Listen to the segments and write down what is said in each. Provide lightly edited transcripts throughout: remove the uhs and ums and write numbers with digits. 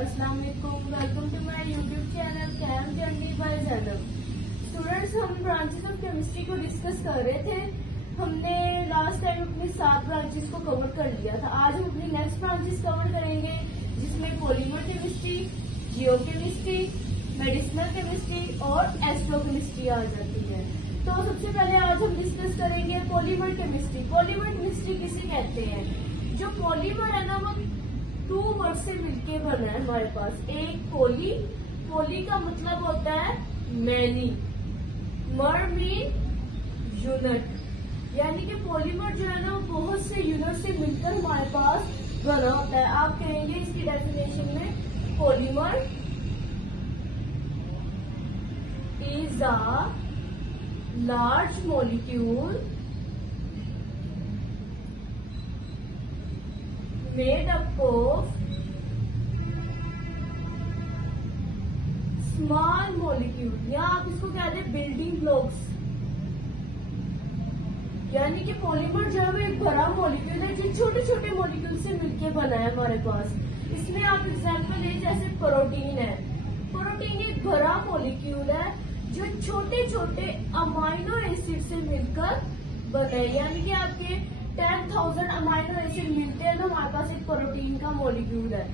अस्सलाम वालेकुम, welcome to my YouTube channel Chem journey by Zainab. Students, हम ब्रांचेस ऑफ केमिस्ट्री को डिस्कस कर रहे थे। हमने लास्ट टाइम अपनी 7 ब्रांचेस को कवर कर लिया था। आज हम अपनी नेक्स्ट ब्रांचेस कवर करेंगे, जिसमें polymer chemistry, geochemistry, medicinal chemistry और एस्ट्रोकेमिस्ट्री आ जाती है। तो सबसे पहले आज हम डिस्कस करेंगे पॉलीमर केमिस्ट्री। पॉलीमर केमिस्ट्री किसे कहते हैं? जो पॉलीमर है ना, वो 2 वर्ड से मिलके बना है हमारे पास। एक पोली, पोली का मतलब होता है मैनी, मर मीन यूनिट, यानी कि पॉलीमर जो है ना वो बहुत से यूनिट से मिलकर हमारे पास बना होता है। आप कहेंगे इसकी डेफिनेशन में, polymer is a large molecule made up of small molecule, या आप इसको कहते हैं बिल्डिंग ब्लॉक्स। यानी कि पॉलीमर जो है वो एक बड़ा मॉलिक्यूल है जो छोटे छोटे मॉलिक्यूल से मिलके बना है हमारे पास। इसमें आप एग्जांपल ले, जैसे प्रोटीन है। प्रोटीन एक बड़ा मॉलिक्यूल है जो छोटे छोटे अमाइनो एसिड से मिलकर बना है। यानी कि आपके 10,000 अमाइनो एसिड मिलते हैं तो हमारे पास एक प्रोटीन का मॉलिक्यूल है।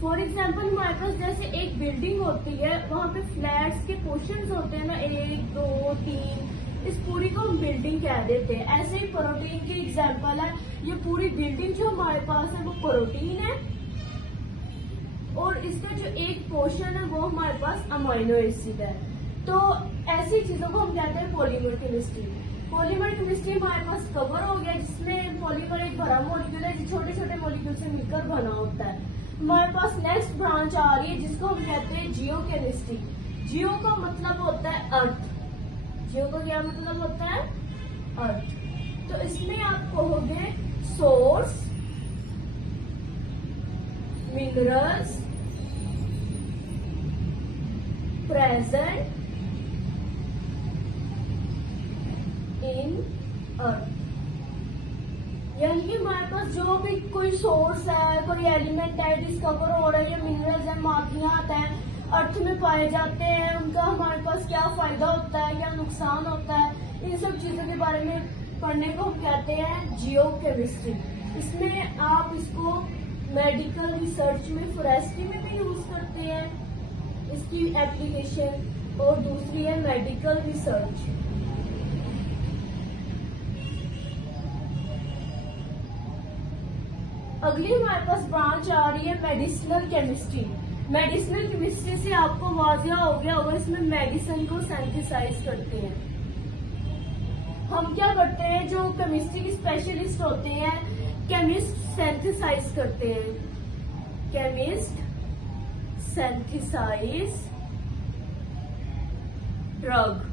फॉर एग्जाम्पल, हमारे पास जैसे एक बिल्डिंग होती है, वहाँ पे फ्लैट्स के पोर्शंस होते हैं ना, 1 2 3, इस पूरी को हम बिल्डिंग कह देते हैं। ऐसे ही प्रोटीन की एग्जाम्पल है। ये पूरी बिल्डिंग जो हमारे पास है वो प्रोटीन है, और इसका जो एक पोर्शन है वो हमारे पास अमाइनो एसिड है। तो ऐसी चीजों को हम कहते हैं पॉलीमर केमिस्ट्री। पॉलीमर केमिस्ट्री हमारे पास कवर हो गया, जिसमें पॉलीमर एक बड़ा मॉलिक्यूल है जो छोटे छोटे मॉलिक्यूल से मिलकर बना होता है। हमारे पास नेक्स्ट ब्रांच आ रही है जिसको हम कहते हैं जियो केमिस्ट्री। जियो का मतलब होता है अर्थ। जियो का क्या मतलब होता है? अर्थ। तो इसमें आप कहोगे सोर्स, मिनरल्स, प्रेजेंट इन अर्थ। यानी कि हमारे पास जो भी कोई सोर्स है, कोई एलिमेंट है डिस्कवर हो रहा है, या मिनरल्स है, मादनियात है, अर्थ में पाए जाते हैं, उनका हमारे पास क्या फायदा होता है, क्या नुकसान होता है, इन सब चीजों के बारे में पढ़ने को हम कहते हैं जियो केमिस्ट्री। इसमें आप इसको मेडिकल रिसर्च में, फॉरेस्ट्री में भी यूज करते हैं इसकी एप्लीकेशन, और दूसरी है मेडिकल रिसर्च। अगली हमारे पास ब्रांच आ रही है मेडिसिनल केमिस्ट्री। मेडिसिनल केमिस्ट्री से आपको वाजिया हो गया होगा, इसमें मेडिसिन को सिंथेसाइज करते हैं। हम क्या करते हैं, जो केमिस्ट्री के स्पेशलिस्ट होते हैं, केमिस्ट सिंथेसाइज करते हैं। Chemist synthesize drug.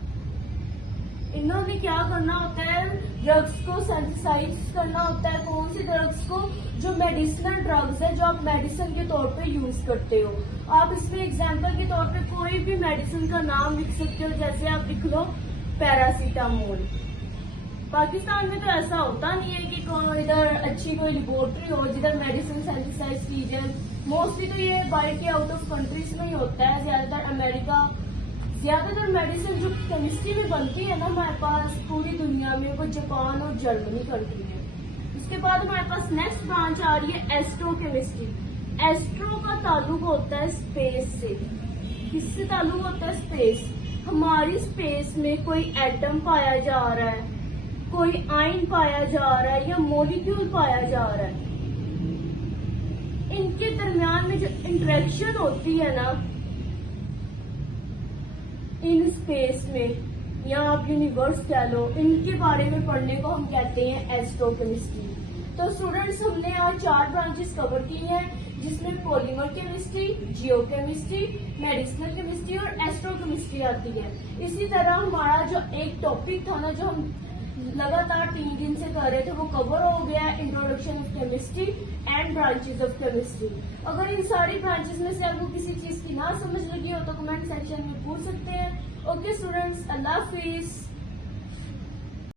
इन्होंने क्या करना होता है, ड्रग्स को सिंथेसाइज करना होता है। कौन सी ड्रग्स को? जो मेडिसिनल ड्रग्स है, जो आप मेडिसिन के तौर पे यूज करते हो। आप इसमें एग्जांपल के तौर पे कोई भी मेडिसिन का नाम लिख सकते हो। जैसे आप लिख लो पैरासीटामोल। पाकिस्तान में तो ऐसा होता नहीं है कि इधर अच्छी कोई लेबोरेटरी हो जिधर मेडिसिन सिंथेसाइज की जाए। मोस्टली तो ये बाहर के आउट ऑफ कंट्रीज में ही होता है, ज्यादातर अमेरिका। ज्यादातर मेडिसिन जो केमिस्ट्री में बनती है ना हमारे पास पूरी दुनिया में, वो जापान और जर्मनी कंट्री है। उसके बाद हमारे पास नेक्स्ट ब्रांच आ रही है एस्ट्रो केमिस्ट्री। एस्ट्रो का ताल्लुक होता है स्पेस से। किससे ताल्लुक होता है? स्पेस। हमारी स्पेस में कोई एटम पाया जा रहा है, कोई आयन पाया जा रहा है, या मॉलिक्यूल पाया जा रहा है। इनके दरमियान में जो इंटरेक्शन होती है ना इन स्पेस में, या आप यूनिवर्स कह लो, इनके बारे में पढ़ने को हम कहते हैं एस्ट्रोकेमिस्ट्री। तो स्टूडेंट्स, हमने आज 4 ब्रांचेस कवर की हैं, जिसमें polymer chemistry, geochemistry, medicinal chemistry और एस्ट्रोकेमिस्ट्री आती है। इसी तरह हमारा जो एक टॉपिक था ना, जो हम लगातार 3 दिन से कर रहे थे, वो कवर हो गया, introduction of chemistry and branches of chemistry. अगर इन सारी ब्रांचेस में से आपको किसी चीज की ना समझ लगी हो तो कमेंट सेक्शन में पूछ सकते हैं। ओके स्टूडेंट्स, अल्लाह हाफिज।